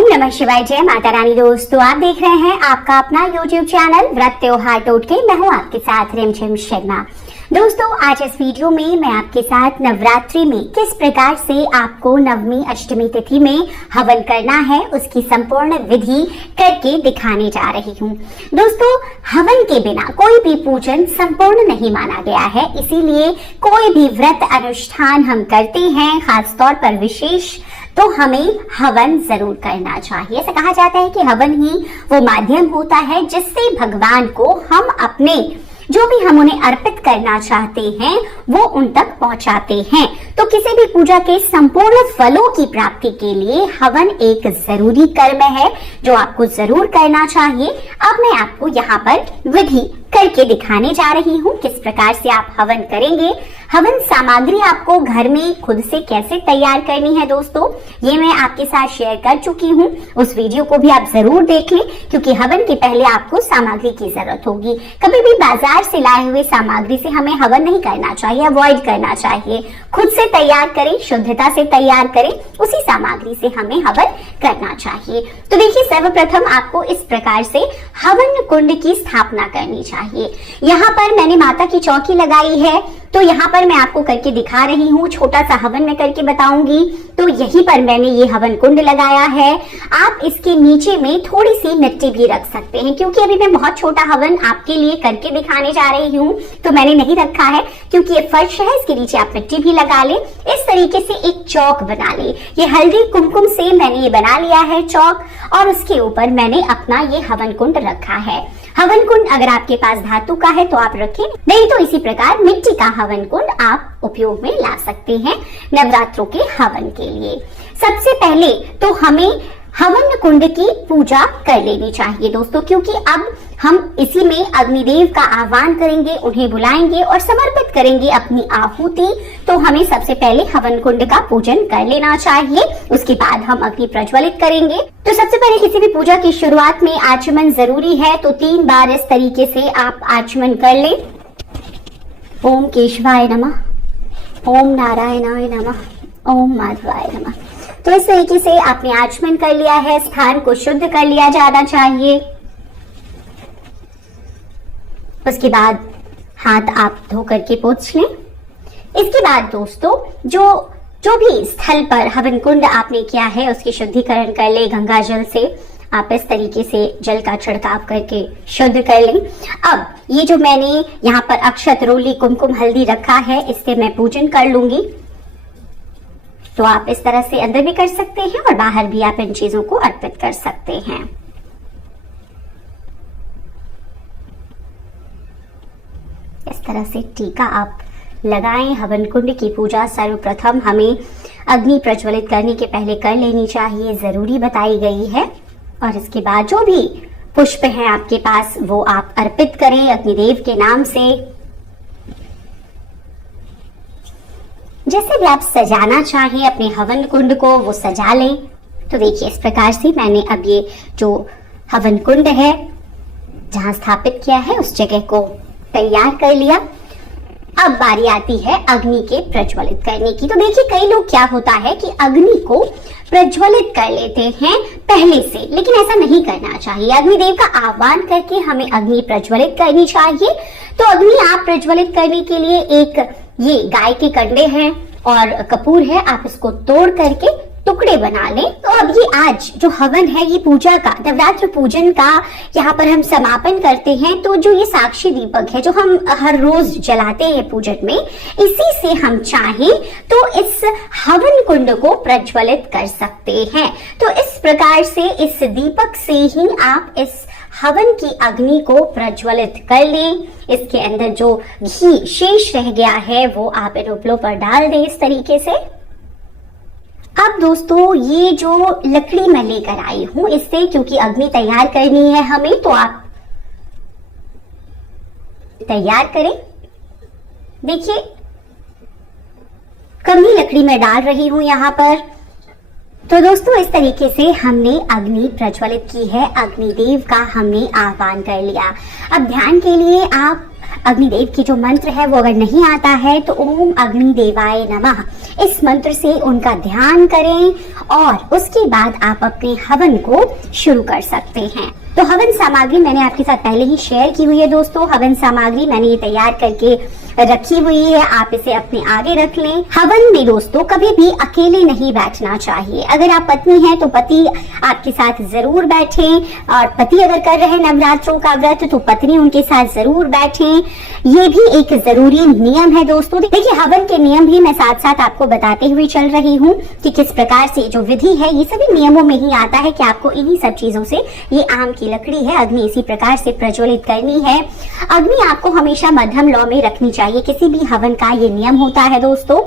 ओम नमः शिवाय। जय माता रानी। दोस्तों, आप देख रहे हैं आपका अपना YouTube चैनल व्रत त्योहार टोटके। मैं हूं आपके साथ रिमझिम शर्मा। दोस्तों, आज इस वीडियो में मैं आपके साथ नवरात्रि में किस प्रकार से आपको नवमी अष्टमी तिथि में हवन करना है उसकी संपूर्ण विधि करके दिखाने जा रही हूं। दोस्तों, हवन के बिना कोई भी पूजन संपूर्ण नहीं माना गया है, इसीलिए कोई भी व्रत अनुष्ठान हम करते हैं, खास तौर पर विशेष तो हमें हवन जरूर करना चाहिए। ऐसा कहा जाता है कि हवन ही वो माध्यम होता है जिससे भगवान को हम अपने जो भी हम उन्हें अर्पित करना चाहते हैं वो उन तक पहुंचाते हैं। तो किसी भी पूजा के संपूर्ण फलों की प्राप्ति के लिए हवन एक जरूरी कर्म है जो आपको जरूर करना चाहिए। अब मैं आपको यहाँ पर विधि करके दिखाने जा रही हूँ किस प्रकार से आप हवन करेंगे। हवन सामग्री आपको घर में खुद से कैसे तैयार करनी है दोस्तों, ये मैं आपके साथ शेयर कर चुकी हूँ। उस वीडियो को भी आप जरूर देख लें क्योंकि हवन के पहले आपको सामग्री की जरूरत होगी। कभी भी बाजार से लाए हुए सामग्री से हमें हवन नहीं करना चाहिए, अवॉइड करना चाहिए। खुद से तैयार करें, शुद्धता से तैयार करें, उसी सामग्री से हमें हवन करना चाहिए। तो देखिए, सर्वप्रथम आपको इस प्रकार से हवन कुंड की स्थापना करनी चाहिए। यहाँ पर मैंने माता की चौकी लगाई है, तो यहाँ पर मैं आपको करके दिखा रही हूँ। छोटा सा हवन मैं करके बताऊंगी। तो यहीं पर मैंने ये हवन कुंड लगाया है। आप इसके नीचे में थोड़ी सी मिट्टी भी रख सकते हैं क्योंकि अभी मैं बहुत छोटा हवन आपके लिए करके दिखाने जा रही हूँ, तो मैंने नहीं रखा है क्योंकि ये फर्श है, इसके नीचे आप मिट्टी भी लगा ले। इस तरीके से एक चौक बना ले। ये हल्दी कुमकुम से मैंने ये बना लिया है चौक, और उसके ऊपर मैंने अपना ये हवन कुंड रखा है। हवन कुंड अगर आपके पास धातु का है तो आप रखें, नहीं तो इसी प्रकार मिट्टी का हवन कुंड आप उपयोग में ला सकते हैं नवरात्रों के हवन के लिए। सबसे पहले तो हमें हवन कुंड की पूजा कर लेनी चाहिए दोस्तों, क्योंकि अब हम इसी में अग्निदेव का आह्वान करेंगे, उन्हें बुलाएंगे और समर्पित करेंगे अपनी आहुति। तो हमें सबसे पहले हवन कुंड का पूजन कर लेना चाहिए, उसके बाद हम अग्नि प्रज्वलित करेंगे। तो सबसे पहले किसी भी पूजा की शुरुआत में आचमन जरूरी है, तो 3 बार इस तरीके से आप आचमन कर लें। ओम केशवाय नमः, ओम नारायणाय नमः, ओम माधवाय नमः। तो इस तरीके से आपने आचमन कर लिया है। स्थान को शुद्ध कर लिया जाना चाहिए। उसके बाद हाथ आप धो करके पोंछ लें। इसके बाद दोस्तों जो भी स्थल पर हवन कुंड आपने किया है उसकी शुद्धिकरण कर ले। गंगा जल से आप इस तरीके से जल का छिड़काव करके शुद्ध कर लें। अब ये जो मैंने यहाँ पर अक्षत, रोली, कुमकुम, हल्दी रखा है, इससे मैं पूजन कर लूंगी। तो आप इस तरह से अंदर भी कर सकते हैं और बाहर भी आप इन चीजों को अर्पित कर सकते हैं। इस तरह से टीका आप लगाएं। हवन कुंड की पूजा सर्वप्रथम हमें अग्नि प्रज्वलित करने के पहले कर लेनी चाहिए, जरूरी बताई गई है। और इसके बाद जो भी पुष्प हैं आपके पास वो आप अर्पित करें अग्निदेव के नाम से। जैसे भी आप सजाना चाहें अपने हवन कुंड को वो सजा लें। तो देखिए, इस प्रकार से मैंने अब ये जो हवन कुंड है जहां स्थापित किया है उस जगह को तैयार कर लिया। अब बारी आती है अग्नि के प्रज्वलित करने की। तो देखिए, कई लोग क्या होता है कि अग्नि को प्रज्वलित कर लेते हैं पहले से, लेकिन ऐसा नहीं करना चाहिए। अग्निदेव का आह्वान करके हमें अग्नि प्रज्वलित करनी चाहिए। तो अग्नि आप प्रज्वलित करने के लिए एक ये गाय के कंडे हैं और कपूर है, आप इसको तोड़ करके टुकड़े बना लें। तो अब ये आज जो हवन है ये पूजा का, नवरात्र पूजन का यहाँ पर हम समापन करते हैं। तो जो ये साक्षी दीपक है जो हम हर रोज जलाते हैं पूजन में, इसी से हम चाहें तो इस हवन कुंड को प्रज्वलित कर सकते हैं। तो इस प्रकार से इस दीपक से ही आप इस हवन की अग्नि को प्रज्वलित कर लें। इसके अंदर जो घी शेष रह गया है वो आप इन उपलों पर डाल दें इस तरीके से। अब दोस्तों, ये जो लकड़ी मैं लेकर आई हूं इससे, क्योंकि अग्नि तैयार करनी है हमें, तो आप तैयार करें। देखिए, कम ही लकड़ी मैं डाल रही हूं यहाँ पर। तो दोस्तों, इस तरीके से हमने अग्नि प्रज्वलित की है, अग्निदेव का हमने आह्वान कर लिया। अब ध्यान के लिए आप अग्निदेव की जो मंत्र है वो अगर नहीं आता है तो ओम अग्निदेवाय नमः इस मंत्र से उनका ध्यान करें और उसके बाद आप अपने हवन को शुरू कर सकते हैं। तो हवन सामग्री मैंने आपके साथ पहले ही शेयर की हुई है दोस्तों। हवन सामग्री मैंने ये तैयार करके रखी हुई है, आप इसे अपने आगे रख लें। हवन में दोस्तों कभी भी अकेले नहीं बैठना चाहिए। अगर आप पत्नी हैं तो पति आपके साथ जरूर बैठें, और पति अगर कर रहे हैं नवरात्रों का व्रत तो पत्नी उनके साथ जरूर बैठें। ये भी एक जरूरी नियम है दोस्तों। देखिए, हवन के नियम भी मैं साथ साथ आपको बताते हुए चल रही हूँ कि किस प्रकार से जो विधि है ये सभी नियमों में ही आता है कि आपको इन्हीं सब चीजों से, ये आम की लकड़ी है, अग्नि इसी प्रकार से प्रज्वलित करनी है। अग्नि आपको हमेशा मध्यम लौ में रखनी चाहिए, किसी भी हवन का ये नियम होता है दोस्तों।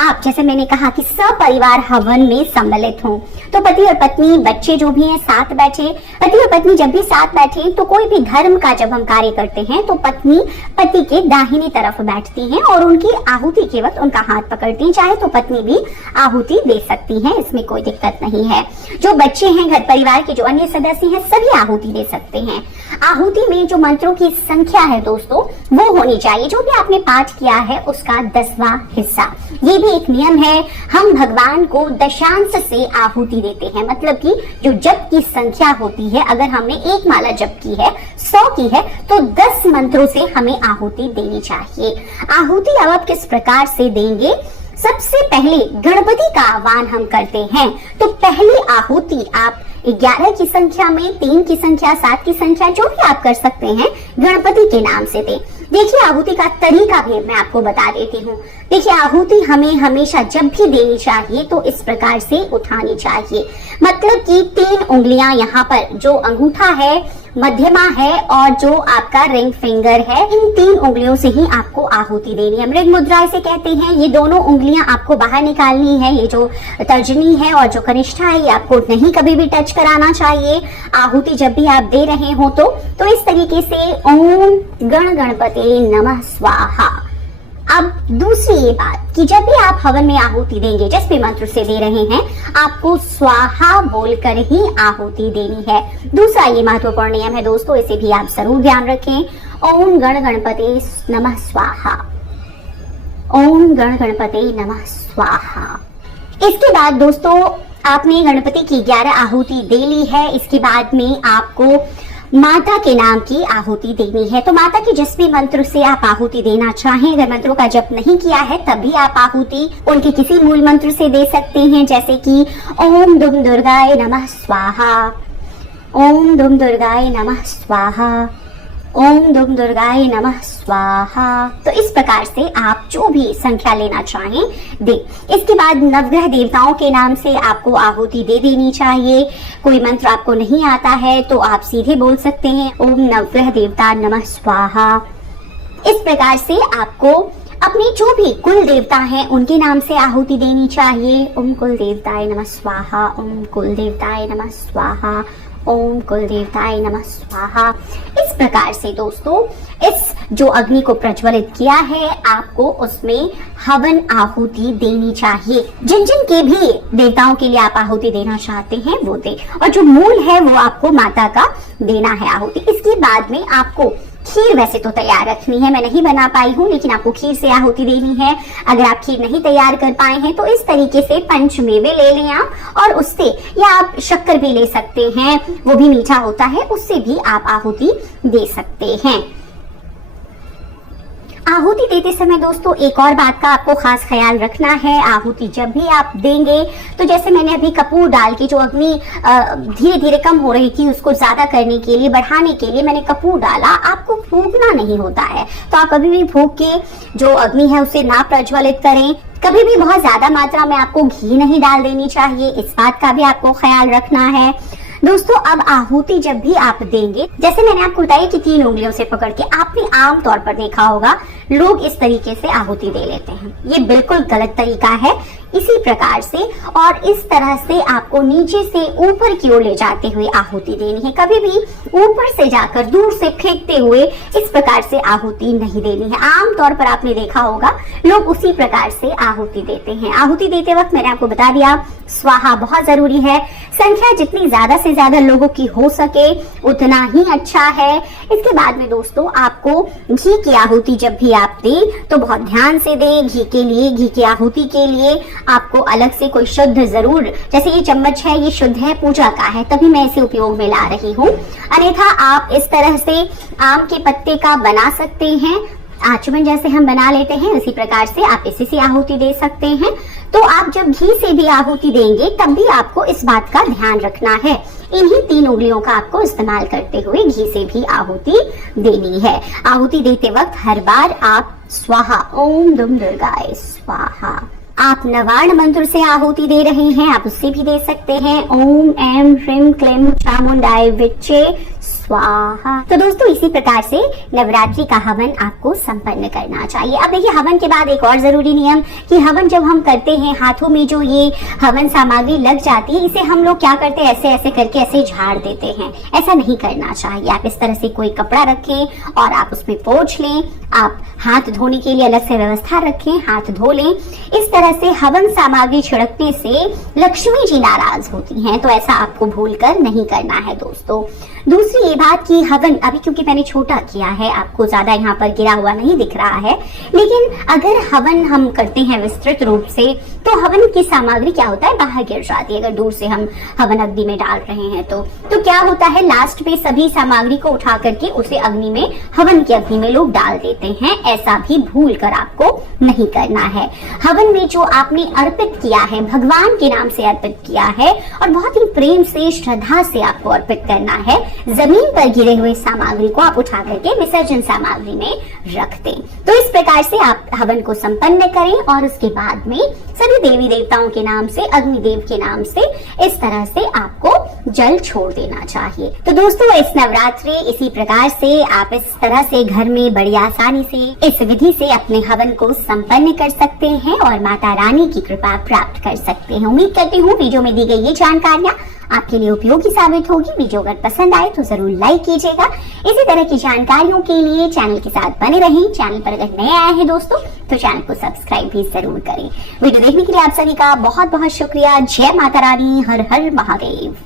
आप जैसे मैंने कहा कि सपरिवार हवन में सम्मिलित हों, तो पति और पत्नी, बच्चे जो भी हैं साथ बैठे। पति और पत्नी जब भी साथ बैठे तो कोई भी धर्म का जब हम कार्य करते हैं तो पत्नी पति के दाहिनी तरफ बैठती हैं और उनकी आहुति के वक्त उनका हाथ पकड़ती हैं। चाहे तो पत्नी भी आहुति दे सकती है, इसमें कोई दिक्कत नहीं है। जो बच्चे हैं, घर परिवार के जो अन्य सदस्य हैं, सभी आहुति दे सकते हैं। आहुति में जो मंत्रों की संख्या है दोस्तों वो होनी चाहिए, जो भी आपने पाठ किया है उसका 10वां हिस्सा। ये भी एक नियम है, हम भगवान को दशांश से आहुति देते हैं। मतलब कि जो जप की संख्या होती है, अगर हमने एक माला जप की है, 100 की है, तो 10 मंत्रों से हमें आहुति देनी चाहिए। आहुति अब आप किस प्रकार से देंगे? सबसे पहले गणपति का आह्वान हम करते हैं, तो पहली आहुति आप 11 की संख्या में, 3 की संख्या, 7 की संख्या, जो भी आप कर सकते हैं, गणपति के नाम से दें। देखिए, आहुति का तरीका भी मैं आपको बता देती हूँ। देखिए, आहुति हमें हमेशा जब भी देनी चाहिए तो इस प्रकार से उठानी चाहिए। मतलब कि 3 उंगलियां यहाँ पर, जो अंगूठा है, मध्यमा है और जो आपका रिंग फिंगर है, इन 3 उंगलियों से ही आपको आहुति देनी है। मृग मुद्रा इसे कहते हैं। ये दोनों उंगलियां आपको बाहर निकालनी है। ये जो तर्जनी है और जो कनिष्ठा है, ये आपको नहीं कभी भी टच कराना चाहिए। आहुति जब भी आप दे रहे हो तो इस तरीके से ओम गण गणपते नमः स्वाहा। अब दूसरी ये बात कि जब भी आप हवन में आहुति देंगे, जिस भी मंत्र से दे रहे हैं, आपको स्वाहा बोलकर ही आहुति देनी है। दूसरा ये महत्वपूर्ण नियम है दोस्तों, इसे भी आप जरूर ध्यान रखें। ओम गण गणपते नमः स्वाहा, ओम गण गणपते नमः स्वाहा। इसके बाद दोस्तों आपने गणपति की 11 आहुति दे ली है। इसके बाद में आपको माता के नाम की आहुति देनी है। तो माता के जिस भी मंत्र से आप आहुति देना चाहें, अगर मंत्रों का जप नहीं किया है तब भी आप आहुति उनके किसी मूल मंत्र से दे सकते हैं, जैसे कि ओम दुम दुर्गाय नमः स्वाहा, ओम दुम दुर्गाय नमः स्वाहा, ओम दुम दुर्गाय नमः स्वाहा। तो इस प्रकार से आप जो भी संख्या लेना चाहें दे। इसके बाद नवग्रह देवताओं के नाम से आपको आहुति दे देनी चाहिए। कोई मंत्र आपको नहीं आता है तो आप सीधे बोल सकते हैं ओम नवग्रह देवता नमः स्वाहा। इस प्रकार से आपको अपने जो भी कुल देवता हैं उनके नाम से आहुति देनी चाहिए। ओम कुल देवताय नमः स्वाहा, ओम कुल देवताय नमः स्वाहा, ओम कुल देवताय नमः स्वाहा। इस प्रकार से दोस्तों इस जो अग्नि को प्रज्वलित किया है, आपको उसमें हवन आहुति देनी चाहिए। जिन जिन के भी देवताओं के लिए आप आहुति देना चाहते हैं वो दे, और जो मूल है वो आपको माता का देना है आहुति। इसके बाद में आपको खीर वैसे तो तैयार रखनी है, मैं नहीं बना पाई हूँ, लेकिन आपको खीर से आहुति देनी है। अगर आप खीर नहीं तैयार कर पाए हैं तो इस तरीके से पंचमेवे ले लें आप, और उससे, या आप शक्कर भी ले सकते हैं, वो भी मीठा होता है, उससे भी आप आहुति दे सकते हैं। आहुति देते समय दोस्तों एक और बात का आपको खास ख्याल रखना है। आहुति जब भी आप देंगे तो जैसे मैंने अभी कपूर डाल के, जो अग्नि धीरे धीरे कम हो रही थी, उसको ज्यादा करने के लिए, बढ़ाने के लिए मैंने कपूर डाला। आपको फूंकना नहीं होता है, तो आप कभी भी फूंक के जो अग्नि है उसे ना प्रज्वलित करें। कभी भी बहुत ज्यादा मात्रा में आपको घी नहीं डाल देनी चाहिए, इस बात का भी आपको ख्याल रखना है। दोस्तों अब आहुति जब भी आप देंगे, जैसे मैंने आपको बताया कि 3 उंगलियों से पकड़ के, आपने आम तौर पर देखा होगा लोग इस तरीके से आहुति दे लेते हैं। ये बिल्कुल गलत तरीका है। इसी प्रकार से और इस तरह से आपको नीचे से ऊपर की ओर ले जाते हुए आहुति देनी है। कभी भी ऊपर से जाकर दूर से फेंकते हुए इस प्रकार से आहुति नहीं देनी है। आमतौर पर आपने देखा होगा लोग उसी प्रकार से आहुति देते हैं। आहुति देते वक्त मैंने आपको बता दिया स्वाहा बहुत जरूरी है। संख्या जितनी ज्यादा से ज्यादा लोगों की हो सके उतना ही अच्छा है। इसके बाद में दोस्तों आपको घी की आहुति जब भी आप दें तो बहुत ध्यान से दें। घी के लिए, घी की आहुति के लिए आपको अलग से कोई शुद्ध जरूर, जैसे ये चम्मच है ये शुद्ध है, पूजा का है, तभी मैं इसे उपयोग में ला रही हूँ। अन्यथा आप इस तरह से आम के पत्ते का बना सकते हैं, आचमन जैसे हम बना लेते हैं उसी प्रकार से आप इसी से आहुति दे सकते हैं। तो आप जब घी से भी आहुति देंगे तब भी आपको इस बात का ध्यान रखना है, इन्हीं 3 उंगलियों का आपको इस्तेमाल करते हुए घी से भी आहुति देनी है। आहुति देते वक्त हर बार आप स्वाहा, ओम दुम दुर्गाय स्वाहा, आप नवार्ण मंत्र से आहुति दे रहे हैं, आप उससे भी दे सकते हैं, ओम एम ह्रीम क्लीम चामुंडाय विच्चे स्वाहा। तो दोस्तों इसी प्रकार से नवरात्रि का हवन आपको संपन्न करना चाहिए। अब देखिए हवन के बाद एक और जरूरी नियम कि हवन जब हम करते हैं हाथों में जो ये हवन सामग्री लग जाती है इसे हम लोग क्या करते हैं, ऐसे ऐसे करके ऐसे झाड़ देते हैं। ऐसा नहीं करना चाहिए। आप इस तरह से कोई कपड़ा रखें और आप उसमें पोंछ लें। आप हाथ धोने के लिए अलग से व्यवस्था रखें, हाथ धो लें। इस तरह से हवन सामग्री छिड़कने से लक्ष्मी जी नाराज होती हैं, तो ऐसा आपको भूलकर नहीं करना है दोस्तों। दूसरी ये बात कि हवन, अभी क्योंकि मैंने छोटा किया है आपको ज्यादा यहाँ पर गिरा हुआ नहीं दिख रहा है, लेकिन अगर हवन हम करते हैं विस्तृत रूप से तो हवन की सामग्री क्या होता है, बाहर गिर जाती है। अगर दूर से हम हवन अग्नि में डाल रहे हैं तो क्या होता है, लास्ट में सभी सामग्री को उठा करके उसे अग्नि में, हवन की अग्नि में लोग डाल देते हैं। ऐसा भी भूल कर आपको नहीं करना है। हवन में जो आपने अर्पित किया है भगवान के नाम से अर्पित किया है और बहुत ही प्रेम से श्रद्धा से आपको अर्पित करना है। जमीन पर गिरे हुए सामग्री को आप उठा करके विसर्जन सामग्री में रख दें। तो इस प्रकार से आप हवन को संपन्न करें और उसके बाद में सभी देवी देवताओं के नाम से, अग्निदेव के नाम से इस तरह से आपको जल छोड़ देना चाहिए। तो दोस्तों इस नवरात्रि इसी प्रकार से आप इस तरह से घर में बड़ी आसानी से इस विधि से अपने हवन को संपन्न कर सकते हैं और माता रानी की कृपा प्राप्त कर सकते हैं। उम्मीद करती हूँ वीडियो में दी गई ये जानकारियाँ आपके लिए उपयोगी साबित होगी। वीडियो अगर पसंद आए तो जरूर लाइक कीजिएगा। इसी तरह की जानकारियों के लिए चैनल के साथ बने रहें। चैनल पर अगर नए आए हैं दोस्तों तो चैनल को सब्सक्राइब भी जरूर करें। वीडियो देखने के लिए आप सभी का बहुत बहुत शुक्रिया। जय माता रानी, हर हर महादेव।